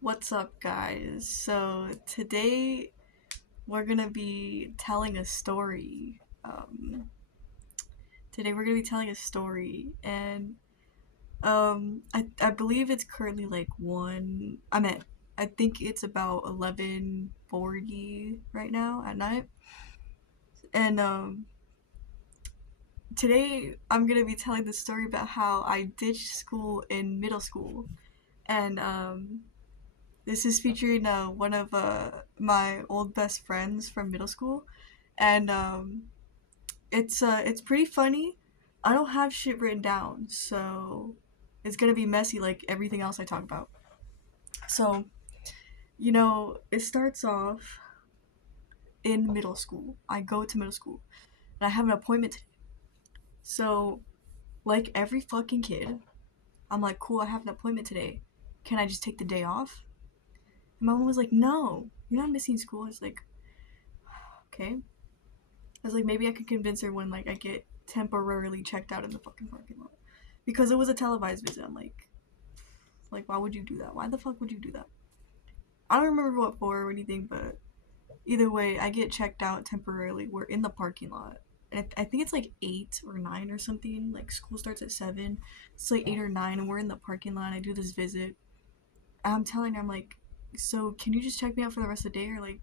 What's up, guys? So, today we're gonna be telling a story. Today we're gonna be telling a story, and I believe it's currently like 1. I think it's about 11:40 right now at night. And today I'm gonna be telling the story about how I ditched school in middle school. And this is featuring one of my old best friends from middle school, and it's pretty funny. I don't have shit written down, so it's gonna be messy like everything else I talk about. So it starts off in middle school. I go to middle school, and I have an appointment today. So like every fucking kid, I'm like, cool, I have an appointment today. Can I just take the day off? And my mom was like, no, you're not missing school. I was like, okay. I was like, maybe I could convince her when like I get temporarily checked out in the fucking parking lot, because it was a televised visit. I'm like, why would you do that? Why the fuck would you do that? I don't remember what for or anything, but either way, I get checked out temporarily. We're in the parking lot, and I think it's like 8 or 9 or something. Like school starts at 7, it's like 8 or 9, and we're in the parking lot. I do this visit. I'm telling her, I'm like, so can you just check me out for the rest of the day or like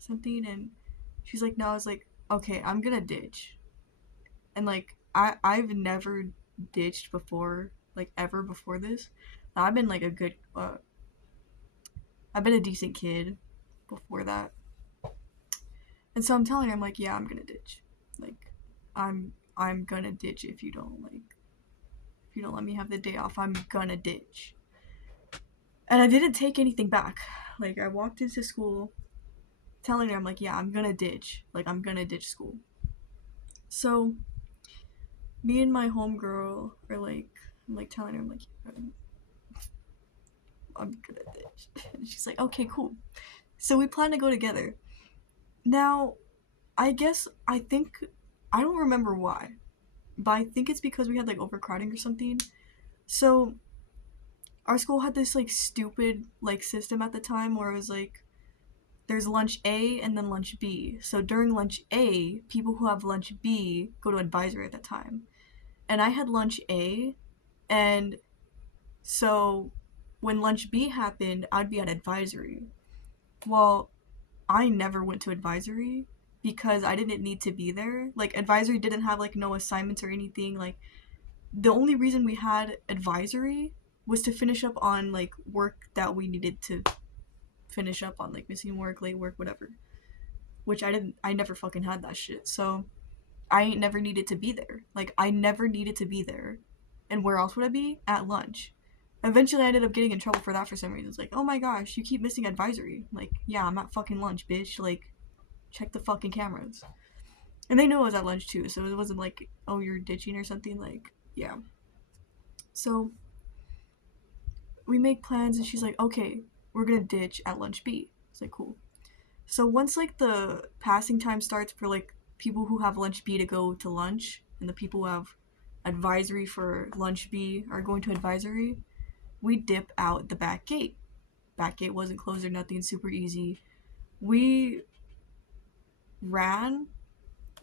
something? And she's like, no. I was like, okay, I'm gonna ditch. And like I've never ditched before, like ever before this. I've been like a good I've been a decent kid before that. And so I'm telling her, I'm like, yeah, I'm gonna ditch. Like I'm gonna ditch if you don't let me have the day off, I'm gonna ditch. And I didn't take anything back. Like I walked into school telling her, I'm like, yeah, I'm gonna ditch. Like I'm gonna ditch school. So me and my homegirl are like, I'm like telling her, I'm like, I'm gonna ditch. And she's like, okay, cool. So we plan to go together. Now, I don't remember why, but I think it's because we had like overcrowding or something. So our school had this like stupid like system at the time where it was like there's lunch A and then lunch B. So during lunch A, people who have lunch B go to advisory at that time. And I had lunch A, and so when lunch B happened, I'd be at advisory. Well, I never went to advisory because I didn't need to be there. Like advisory didn't have like no assignments or anything. Like the only reason we had advisory was to finish up on like work that we needed to finish up on, like missing work, late work, whatever. Which I never fucking had that shit. So I ain't never needed to be there. Like I never needed to be there. And where else would I be? At lunch. Eventually I ended up getting in trouble for that for some reason. It's like, oh my gosh, you keep missing advisory. Like, yeah, I'm at fucking lunch, bitch. Like, check the fucking cameras. And they knew I was at lunch too, so it wasn't like, oh, you're ditching or something. Like, yeah. So we make plans, and she's like, okay, we're gonna ditch at lunch B. It's like, cool. So once like the passing time starts for like people who have lunch B to go to lunch, and the people who have advisory for lunch B are going to advisory, we dip out the back gate. Back gate wasn't closed or nothing, super easy. We ran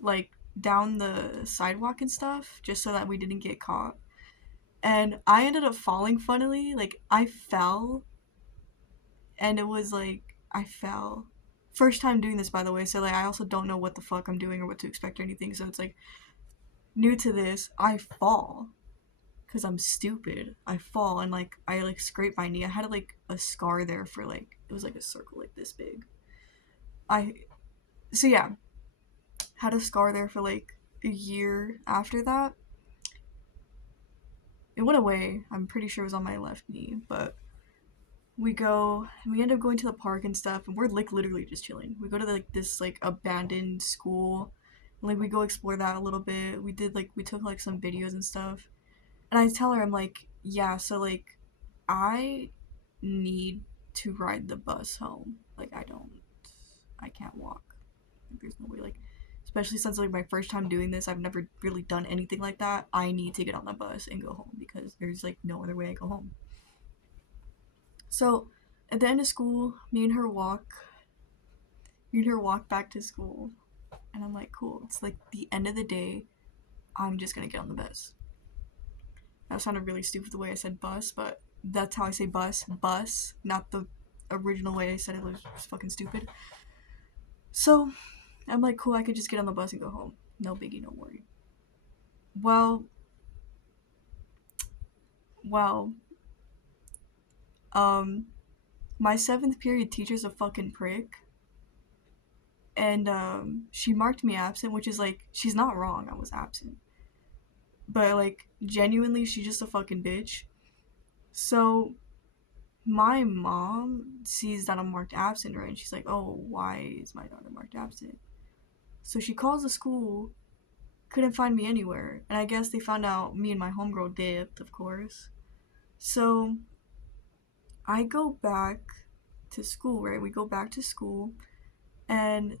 like down the sidewalk and stuff just so that we didn't get caught. And I ended up falling funnily. Like I fell, and it was like I fell. First time doing this, by the way, so like I also don't know what the fuck I'm doing or what to expect or anything. So it's like new to this. I fall because I'm stupid. I fall, and like I like scrape my knee. I had like a scar there for like it was like a circle like this big. I so yeah, had a scar there for like a year after that. It went away. I'm pretty sure it was on my left knee, but we end up going to the park and stuff, and we're like literally just chilling. We go to like this like abandoned school, and, like we go explore that a little bit. We took like some videos and stuff, and I tell her, I'm like, yeah, so like I need to ride the bus home. Like I can't walk. Like, there's no way. Like especially since like my first time doing this, I've never really done anything like that. I need to get on the bus and go home because there's like no other way I go home. So At the end of school, me and her walk back to school, and I'm like, cool. It's like the end of the day. I'm just gonna get on the bus. That sounded really stupid the way I said bus, but that's how I say bus, not the original way I said it. It was just fucking stupid. So I'm like, cool. I could just get on the bus and go home. No biggie, no worry. Well, well, um, my seventh period teacher's a fucking prick, and she marked me absent, which is like, she's not wrong. I was absent, but like, genuinely, she's just a fucking bitch. So my mom sees that I'm marked absent, right? And she's like, oh, why is my daughter marked absent? So she calls the school, couldn't find me anywhere. And I guess they found out me and my homegirl dipped, of course. So I go back to school, right? We go back to school, and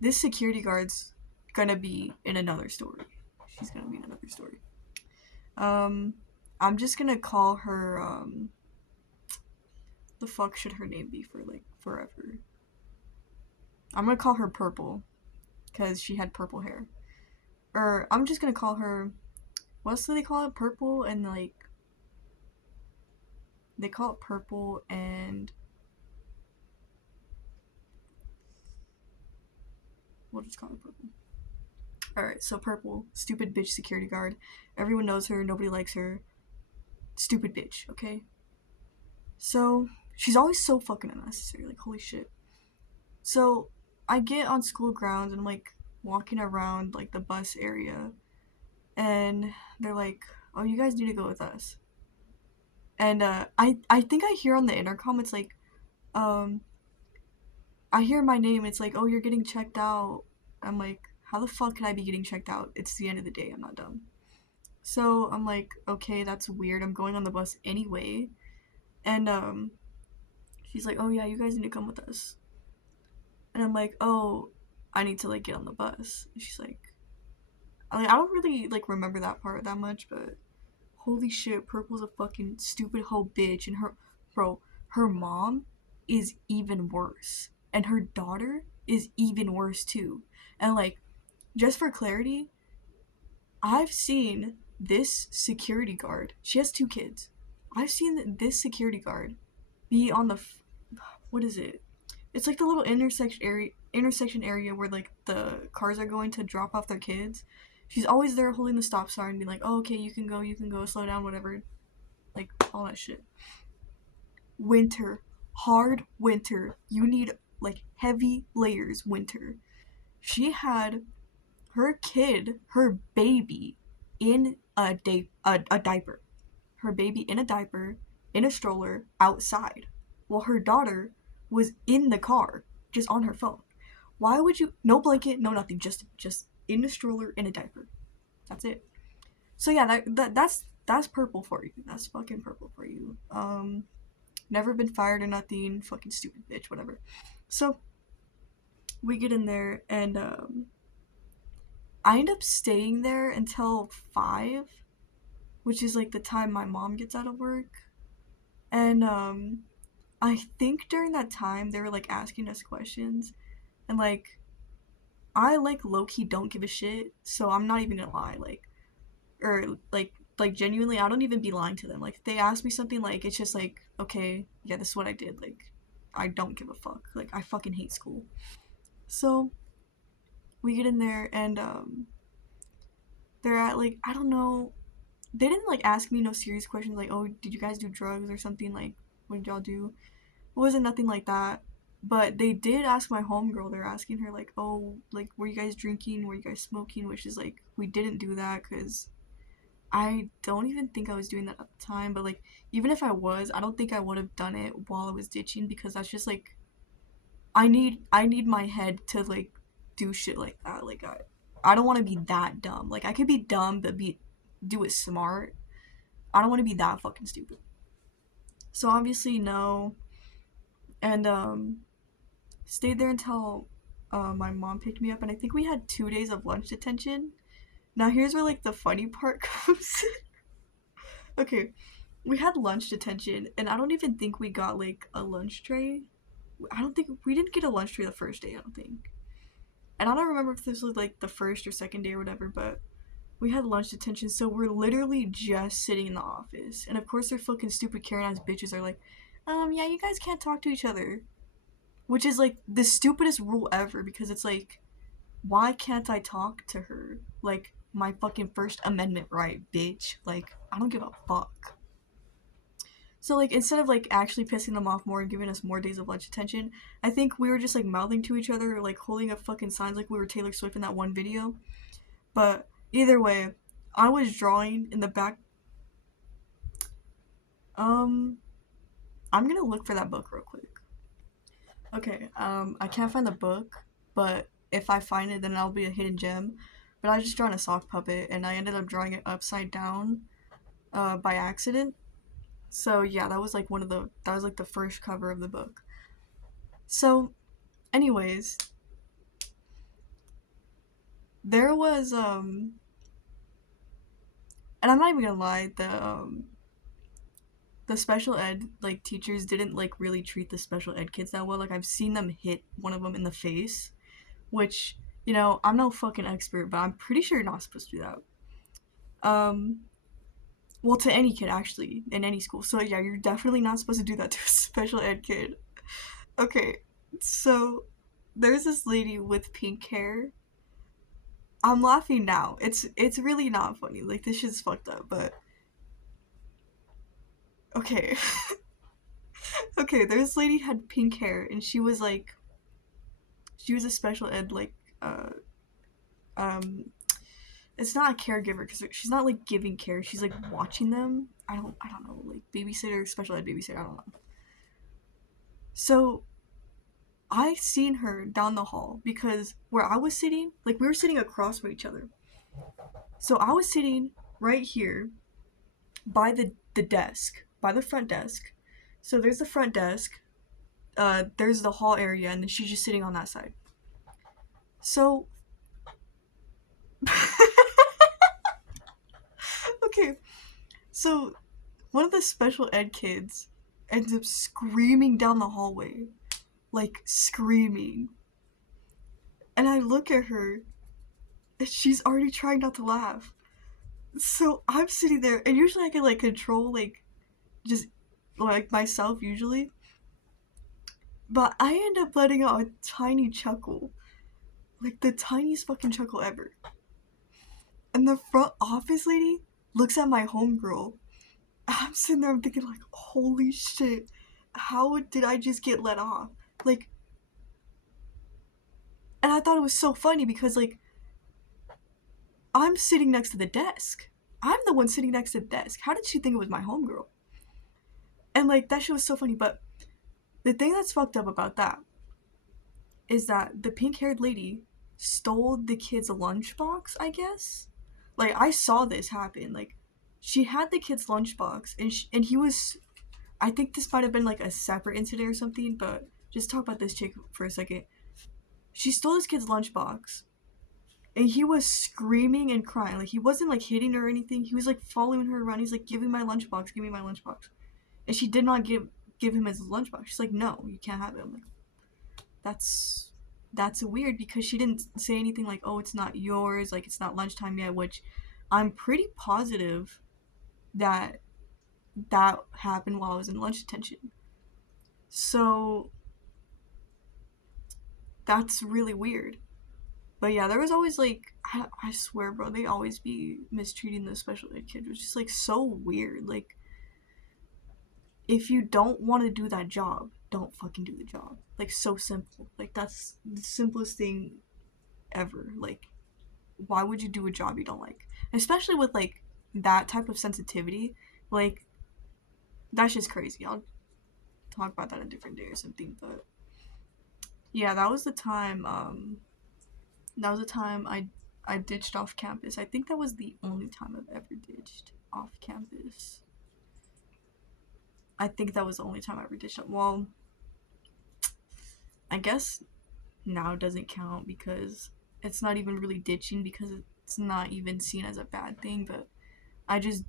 this security guard's gonna be in another story. She's gonna be in another story. Um, I'm just gonna call her, the fuck should her name be for like forever? I'm gonna call her Purple, because she had purple hair. Or I'm just gonna call her, what else do they call it? Purple and like, they call it Purple and, we'll just call her Purple. Alright, so Purple, stupid bitch security guard. Everyone knows her, nobody likes her. Stupid bitch, okay? So, she's always so fucking unnecessary, like, holy shit. So, I get on school grounds and I'm like walking around like the bus area, and they're like, oh, you guys need to go with us. And I think I hear on the intercom, it's like, um, I hear my name, it's like, oh, you're getting checked out. I'm like, how the fuck can I be getting checked out? It's the end of the day, I'm not dumb. So I'm like, okay, that's weird. I'm going on the bus anyway. And she's like, oh yeah, you guys need to come with us. And I'm like, oh, I need to like get on the bus. And she's like, I don't really like remember that part that much, but holy shit, Purple's a fucking stupid hoe bitch, and her mom is even worse, and her daughter is even worse too. And like, just for clarity, I've seen this security guard. She has two kids. I've seen this security guard be on the what is it? It's like the little intersection area where like the cars are going to drop off their kids. She's always there holding the stop sign and being like, oh, okay, you can go, slow down, whatever. Like, all that shit. Winter. Hard winter. You need, like, heavy layers winter. She had her kid, her baby, in a diaper. Her baby in a diaper, in a stroller, outside. While her daughter was in the car, just on her phone. Why would you, no blanket, no nothing, just in a stroller, in a diaper. That's it. So yeah, that's Purple for you. That's fucking Purple for you. Never been fired or nothing. Fucking stupid bitch, whatever. So we get in there, and I end up staying there until 5, which is like the time my mom gets out of work. And I think during that time they were like asking us questions, and like, I like low key don't give a shit, so I'm not even gonna lie. Like, or like genuinely, I don't even be lying to them. Like, if they ask me something, like, it's just like, okay, yeah, this is what I did. Like, I don't give a fuck. Like, I fucking hate school. So we get in there, and they're at like, I don't know. They didn't like ask me no serious questions like, oh, did you guys do drugs or something? Like, what did y'all do? It wasn't nothing like that. But they did ask my homegirl. They're asking her like, oh, like, were you guys drinking? Were you guys smoking? Which is like, we didn't do that because I don't even think I was doing that at the time. But like, even if I was, I don't think I would have done it while I was ditching, because that's just like, I need my head to like do shit like that. Like, I don't want to be that dumb. Like, I could be dumb but do it smart. I don't want to be that fucking stupid. So obviously no, and stayed there until my mom picked me up, and I think we had 2 days of lunch detention. Now here's where like the funny part comes. Okay, we had lunch detention, and I don't even think we got like a lunch tray. I don't think we didn't get a lunch tray the first day. I don't think, and I don't remember if this was like the first or second day or whatever. But we had lunch detention, so we're literally just sitting in the office, and of course their fucking stupid Karen ass bitches are like, yeah, you guys can't talk to each other, which is like the stupidest rule ever because it's like, why can't I talk to her? Like my fucking First Amendment right, bitch. Like I don't give a fuck. So like instead of like actually pissing them off more and giving us more days of lunch attention, I think we were just like mouthing to each other or like holding up fucking signs like we were Taylor Swift in that one video. But either way, I was drawing in the back. Um, I'm gonna look for that book real quick. Okay. I can't find the book, but if I find it, then it'll be a hidden gem. But I just drawn a sock puppet, and I ended up drawing it upside down, by accident. So yeah, that was like the first cover of the book. So anyways, there was and I'm not even gonna lie, the special ed like teachers didn't like really treat the special ed kids that well. Like I've seen them hit one of them in the face, which, I'm no fucking expert, but I'm pretty sure you're not supposed to do that. Well, to any kid actually in any school. So yeah, you're definitely not supposed to do that to a special ed kid. Okay, so there's this lady with pink hair. I'm laughing now. It's really not funny. Like this shit's fucked up, but okay. Okay, this lady had pink hair and she was a special ed like uh um it's not a caregiver because she's not like giving care. She's like watching them. I don't know, like babysitter, special ed babysitter, I don't know. So I seen her down the hall because where I was sitting, like we were sitting across from each other. So I was sitting right here by the desk, by the front desk. So there's the front desk, there's the hall area, and then she's just sitting on that side. So okay, so one of the special ed kids ends up screaming down the hallway, like screaming. And I look at her, and she's already trying not to laugh. So I'm sitting there, and usually I can like control like just like myself usually, but I end up letting out a tiny chuckle, like the tiniest fucking chuckle ever. And the front office lady looks at my homegirl. I'm sitting there, I'm thinking like, holy shit, how did I just get let off? Like, and I thought it was so funny because like I'm sitting next to the desk. I'm the one sitting next to the desk. How did she think it was my homegirl? And like that shit was so funny. But the thing that's fucked up about that is that the pink haired lady stole the kid's lunchbox, I guess. Like I saw this happen. Like she had the kid's lunchbox, and he was. I think this might have been like a separate incident or something. But just talk about this chick for a second. She stole this kid's lunchbox, and he was screaming and crying. Like he wasn't like hitting her or anything. He was like following her around. He's like, "Give me my lunchbox. Give me my lunchbox." And she did not give him his lunchbox. She's like, "No, you can't have it." I'm like, that's that's weird because she didn't say anything like, "Oh, it's not yours. Like it's not lunchtime yet," which I'm pretty positive that that happened while I was in lunch detention. So that's really weird. But yeah, there was always like I swear, bro, they always be mistreating the special ed kid, which is like so weird. Like if you don't want to do that job, don't fucking do the job. Like so simple. Like that's the simplest thing ever. Like why would you do a job you don't like? Especially with like that type of sensitivity. Like that's just crazy. I'll talk about that a different day or something. But yeah, that was the time I ditched off campus. I think that was the only time I've ever ditched off campus. I think that was the only time I ever ditched. Well, I guess now doesn't count because it's not even really ditching because it's not even seen as a bad thing. But I just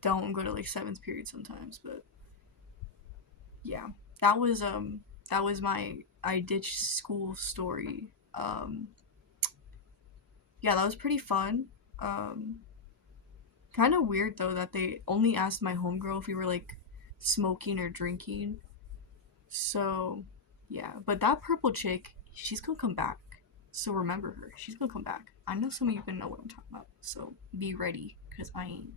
don't go to like seventh period sometimes, but yeah, that was my I ditched school story. Yeah, that was pretty fun. Um, Kind of weird though that they only asked my homegirl if we were like smoking or drinking. So yeah, but that purple chick, she's gonna come back. So remember her. She's gonna come back. I know some of you gonna know what I'm talking about. So be ready, cause I ain't.